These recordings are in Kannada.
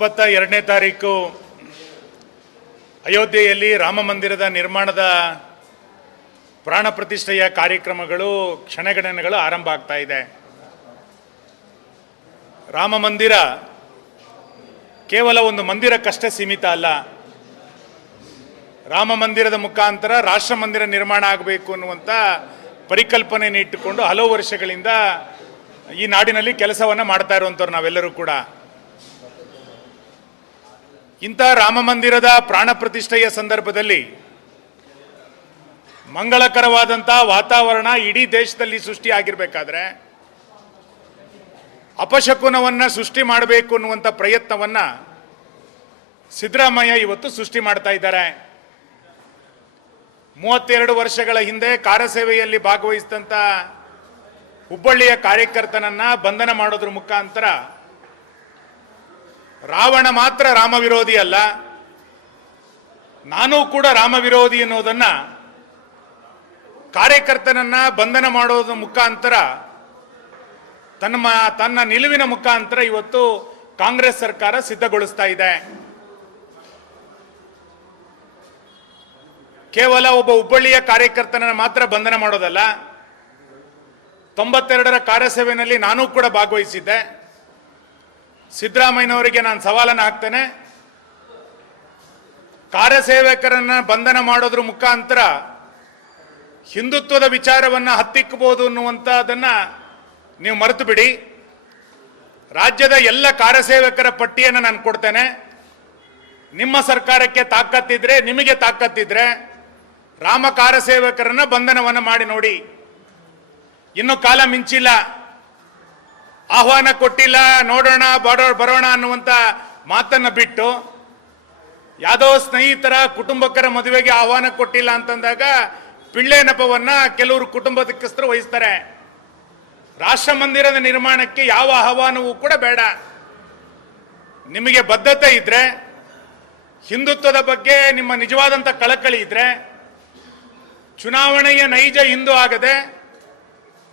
22ನೇ ತಾರೀಕು ಅಯೋಧ್ಯೆಯಲ್ಲಿ ರಾಮ ಮಂದಿರದ ನಿರ್ಮಾಣದ ಪ್ರಾಣ ಪ್ರತಿಷ್ಠೆಯ ಕಾರ್ಯಕ್ರಮಗಳು ಕ್ಷಣಗಣನೆಗಳು ಆರಂಭ ಆಗ್ತಾ ಇದೆ. ರಾಮ ಮಂದಿರ ಕೇವಲ ಒಂದು ಮಂದಿರಕ್ಕಷ್ಟೇ ಸೀಮಿತ ಅಲ್ಲ. ರಾಮ ಮಂದಿರದ ಮುಖಾಂತರ ರಾಷ್ಟ್ರ ಮಂದಿರ ನಿರ್ಮಾಣ ಆಗಬೇಕು ಅನ್ನುವಂಥ ಪರಿಕಲ್ಪನೆಯನ್ನು ಇಟ್ಟುಕೊಂಡು ಹಲವು ವರ್ಷಗಳಿಂದ ಈ ನಾಡಿನಲ್ಲಿ ಕೆಲಸವನ್ನು ಮಾಡ್ತಾ ಇರುವಂಥವ್ರು ನಾವೆಲ್ಲರೂ ಕೂಡ. ಇಂಥ ರಾಮ ಮಂದಿರದ ಪ್ರಾಣ ಪ್ರತಿಷ್ಠೆಯ ಸಂದರ್ಭದಲ್ಲಿ ಮಂಗಳಕರವಾದಂಥ ವಾತಾವರಣ ಇಡೀ ದೇಶದಲ್ಲಿ ಸೃಷ್ಟಿಯಾಗಿರಬೇಕಾದ್ರೆ ಅಪಶಕುನವನ್ನು ಸೃಷ್ಟಿ ಮಾಡಬೇಕು ಅನ್ನುವಂಥ ಪ್ರಯತ್ನವನ್ನು ಸಿದ್ದರಾಮಯ್ಯ ಇವತ್ತು ಸೃಷ್ಟಿ ಮಾಡ್ತಾ ಇದ್ದಾರೆ. 32 ವರ್ಷಗಳ ಹಿಂದೆ ಕಾರ್ಯಸೇವೆಯಲ್ಲಿ ಭಾಗವಹಿಸಿದಂಥ ಹುಬ್ಬಳ್ಳಿಯ ಕಾರ್ಯಕರ್ತನನ್ನ ಬಂಧನ ಮಾಡೋದ್ರ ಮುಖಾಂತರ ರಾವಣ ಮಾತ್ರ ರಾಮ ವಿರೋಧಿ ಅಲ್ಲ, ನಾನೂ ಕೂಡ ರಾಮ ವಿರೋಧಿ ಅನ್ನೋದನ್ನ ಕಾರ್ಯಕರ್ತನನ್ನ ಬಂಧನ ಮಾಡೋದ್ರ ಮುಖಾಂತರ ತನ್ನ ನಿಲುವಿನ ಮುಖಾಂತರ ಇವತ್ತು ಕಾಂಗ್ರೆಸ್ ಸರ್ಕಾರ ಸಿದ್ಧಗೊಳಿಸ್ತಾ ಇದೆ. ಕೇವಲ ಒಬ್ಬ ಹುಬ್ಬಳ್ಳಿಯ ಕಾರ್ಯಕರ್ತನನ್ನ ಮಾತ್ರ ಬಂಧನ ಮಾಡೋದಲ್ಲ, 92ರ ಕಾರ್ಯಸೇವೆಯಲ್ಲಿ ನಾನೂ ಕೂಡ ಭಾಗವಹಿಸಿದ್ದೆ. ಸಿದ್ದರಾಮಯ್ಯನವರಿಗೆ ನಾನು ಸವಾಲನ್ನು ಹಾಕ್ತೇನೆ, ಕಾರ್ಯಸೇವಕರನ್ನ ಬಂಧನ ಮಾಡೋದ್ರ ಮುಖಾಂತರ ಹಿಂದುತ್ವದ ವಿಚಾರವನ್ನು ಹತ್ತಿಕ್ಕಬಹುದು ಅನ್ನುವಂಥದ್ದನ್ನ ನೀವು ಮರೆತು ಬಿಡಿ. ರಾಜ್ಯದ ಎಲ್ಲ ಕಾರ್ಯಸೇವಕರ ಪಟ್ಟಿಯನ್ನು ನಾನು ಕೊಡ್ತೇನೆ. ನಿಮ್ಮ ಸರ್ಕಾರಕ್ಕೆ ತಾಕತ್ತಿದ್ರೆ, ನಿಮಗೆ ತಾಕತ್ತಿದ್ರೆ ರಾಮ ಕಾರ್ಯಸೇವಕರನ್ನ ಬಂಧನವನ್ನು ಮಾಡಿ ನೋಡಿ. ಇನ್ನು ಕಾಲ ಮಿಂಚಿಲ್ಲ, ಆಹ್ವಾನ ಕೊಟ್ಟಿಲ್ಲ, ನೋಡೋಣ ಬರೋಣ ಅನ್ನುವಂಥ ಮಾತನ್ನ ಬಿಟ್ಟು ಯಾವುದೋ ಸ್ನೇಹಿತರ ಕುಟುಂಬಕರ ಮದುವೆಗೆ ಆಹ್ವಾನ ಕೊಟ್ಟಿಲ್ಲ ಅಂತಂದಾಗ ಪಿಳ್ಳೆ ನೆಪವನ್ನ ಕೆಲವರು ಕುಟುಂಬಸ್ಥರು ವಹಿಸ್ತಾರೆ. ರಾಷ್ಟ್ರ ಮಂದಿರದ ನಿರ್ಮಾಣಕ್ಕೆ ಯಾವ ಆಹ್ವಾನವೂ ಕೂಡ ಬೇಡ. ನಿಮಗೆ ಬದ್ಧತೆ ಇದ್ರೆ, ಹಿಂದುತ್ವದ ಬಗ್ಗೆ ನಿಮ್ಮ ನಿಜವಾದಂಥ ಕಳಕಳಿ ಇದ್ರೆ, ಚುನಾವಣೆಯ ನೈಜ ಹಿಂದೂ ಆಗದೆ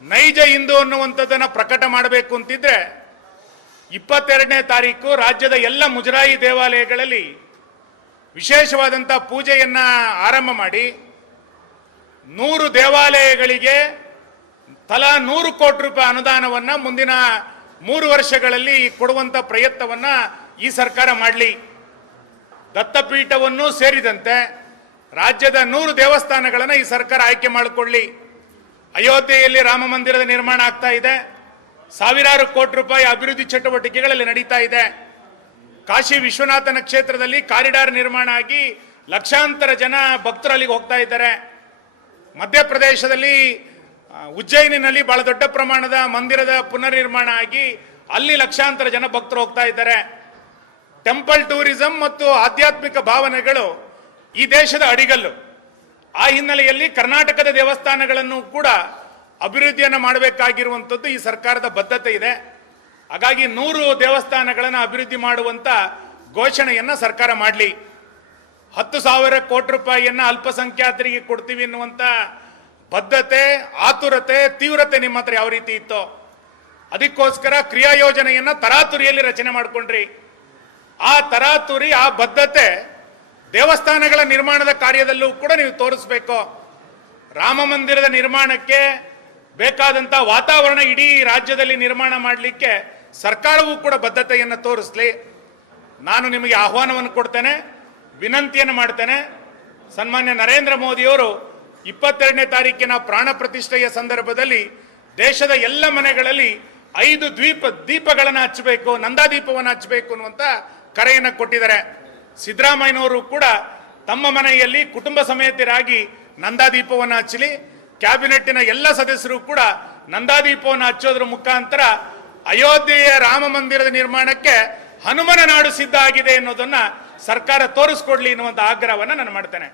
ನೈಜ ಹಿಂದೂ ಅನ್ನುವಂಥದ್ದನ್ನು ಪ್ರಕಟ ಮಾಡಬೇಕು ಅಂತಿದ್ರೆ 22ನೇ ತಾರೀಕು ರಾಜ್ಯದ ಎಲ್ಲ ಮುಜರಾಯಿ ದೇವಾಲಯಗಳಲ್ಲಿ ವಿಶೇಷವಾದಂಥ ಪೂಜೆಯನ್ನ ಆರಂಭ ಮಾಡಿ 100 ದೇವಾಲಯಗಳಿಗೆ ತಲಾ 100 ಕೋಟಿ ರೂಪಾಯಿ ಅನುದಾನವನ್ನ ಮುಂದಿನ 3 ವರ್ಷಗಳಲ್ಲಿ ಕೊಡುವಂಥ ಪ್ರಯತ್ನವನ್ನ ಈ ಸರ್ಕಾರ ಮಾಡಲಿ. ದತ್ತಪೀಠವನ್ನು ಸೇರಿದಂತೆ ರಾಜ್ಯದ 100 ದೇವಸ್ಥಾನಗಳನ್ನು ಈ ಸರ್ಕಾರ ಆಯ್ಕೆ ಮಾಡಿಕೊಳ್ಳಿ. ಅಯೋಧ್ಯೆಯಲ್ಲಿ ರಾಮ ಮಂದಿರದ ನಿರ್ಮಾಣ ಆಗ್ತಾ ಇದೆ, ಸಾವಿರಾರು ಕೋಟಿ ರೂಪಾಯಿ ಅಭಿವೃದ್ಧಿ ಚಟುವಟಿಕೆಗಳಲ್ಲಿ ನಡೀತಾ ಇದೆ. ಕಾಶಿ ವಿಶ್ವನಾಥನ ಕ್ಷೇತ್ರದಲ್ಲಿ ಕಾರಿಡಾರ್ ನಿರ್ಮಾಣ ಆಗಿ ಲಕ್ಷಾಂತರ ಜನ ಭಕ್ತರು ಅಲ್ಲಿಗೆ ಹೋಗ್ತಾ ಇದ್ದಾರೆ. ಮಧ್ಯಪ್ರದೇಶದಲ್ಲಿ ಉಜ್ಜಯಿನಿನಲ್ಲಿ ಬಹಳ ದೊಡ್ಡ ಪ್ರಮಾಣದ ಮಂದಿರದ ಪುನರ್ನಿರ್ಮಾಣ ಆಗಿ ಅಲ್ಲಿ ಲಕ್ಷಾಂತರ ಜನ ಭಕ್ತರು ಹೋಗ್ತಾ ಇದ್ದಾರೆ. ಟೆಂಪಲ್ ಟೂರಿಸಂ ಮತ್ತು ಆಧ್ಯಾತ್ಮಿಕ ಭಾವನೆಗಳು ಈ ದೇಶದ ಅಡಿಗಲ್ಲು. ಆ ಹಿನ್ನೆಲೆಯಲ್ಲಿ ಕರ್ನಾಟಕದ ದೇವಸ್ಥಾನಗಳನ್ನು ಕೂಡ ಅಭಿವೃದ್ಧಿಯನ್ನು ಮಾಡಬೇಕಾಗಿರುವಂಥದ್ದು ಈ ಸರ್ಕಾರದ ಬದ್ಧತೆ ಇದೆ. ಹಾಗಾಗಿ 100 ದೇವಸ್ಥಾನಗಳನ್ನು ಅಭಿವೃದ್ಧಿ ಮಾಡುವಂತ ಘೋಷಣೆಯನ್ನ ಸರ್ಕಾರ ಮಾಡಲಿ. 10,000 ಕೋಟಿ ರೂಪಾಯಿಯನ್ನ ಅಲ್ಪಸಂಖ್ಯಾತರಿಗೆ ಕೊಡ್ತೀವಿ ಎನ್ನುವಂತ ಬದ್ಧತೆ, ಆತುರತೆ, ತೀವ್ರತೆ ನಿಮ್ಮ ಹತ್ರ ಯಾವ ರೀತಿ ಇತ್ತೋ ಅದಕ್ಕೋಸ್ಕರ ಕ್ರಿಯಾ ಯೋಜನೆಯನ್ನ ತರಾತುರಿಯಲ್ಲಿ ರಚನೆ ಮಾಡಿಕೊಂಡ್ರಿ. ಆ ತರಾತುರಿ, ಆ ಬದ್ಧತೆ ದೇವಸ್ಥಾನಗಳ ನಿರ್ಮಾಣದ ಕಾರ್ಯದಲ್ಲೂ ಕೂಡ ನೀವು ತೋರಿಸ್ಬೇಕು. ರಾಮ ಮಂದಿರದ ನಿರ್ಮಾಣಕ್ಕೆ ಬೇಕಾದಂಥ ವಾತಾವರಣ ಇಡೀ ರಾಜ್ಯದಲ್ಲಿ ನಿರ್ಮಾಣ ಮಾಡಲಿಕ್ಕೆ ಸರ್ಕಾರವೂ ಕೂಡ ಬದ್ಧತೆಯನ್ನು ತೋರಿಸಲಿ. ನಾನು ನಿಮಗೆ ಆಹ್ವಾನವನ್ನು ಕೊಡ್ತೇನೆ, ವಿನಂತಿಯನ್ನು ಮಾಡ್ತೇನೆ. ಸನ್ಮಾನ್ಯ ನರೇಂದ್ರ ಮೋದಿಯವರು 22ನೇ ತಾರೀಕಿನ ಪ್ರಾಣ ಪ್ರತಿಷ್ಠೆಯ ಸಂದರ್ಭದಲ್ಲಿ ದೇಶದ ಎಲ್ಲ ಮನೆಗಳಲ್ಲಿ 5 ದೀಪಗಳನ್ನು ಹಚ್ಚಬೇಕು, ನಂದಾದೀಪವನ್ನು ಹಚ್ಚಬೇಕು ಅನ್ನುವಂಥ ಕರೆಯನ್ನು ಕೊಟ್ಟಿದ್ದಾರೆ. ಸಿದ್ದರಾಮಯ್ಯನವರು ಕೂಡ ತಮ್ಮ ಮನೆಯಲ್ಲಿ ಕುಟುಂಬ ಸಮೇತರಾಗಿ ನಂದಾದೀಪವನ್ನು ಹಚ್ಚಲಿ. ಕ್ಯಾಬಿನೆಟ್ಟಿನ ಎಲ್ಲ ಸದಸ್ಯರು ಕೂಡ ನಂದಾದೀಪವನ್ನು ಹಚ್ಚೋದ್ರ ಮುಖಾಂತರ ಅಯೋಧ್ಯೆಯ ರಾಮ ಮಂದಿರದ ನಿರ್ಮಾಣಕ್ಕೆ ಹನುಮನ ನಾಡು ಸಿದ್ಧ ಆಗಿದೆ ಅನ್ನೋದನ್ನ ಸರ್ಕಾರ ತೋರಿಸ್ಕೊಡ್ಲಿ ಎನ್ನುವಂಥ ಆಗ್ರಹವನ್ನು ನಾನು ಮಾಡ್ತೇನೆ.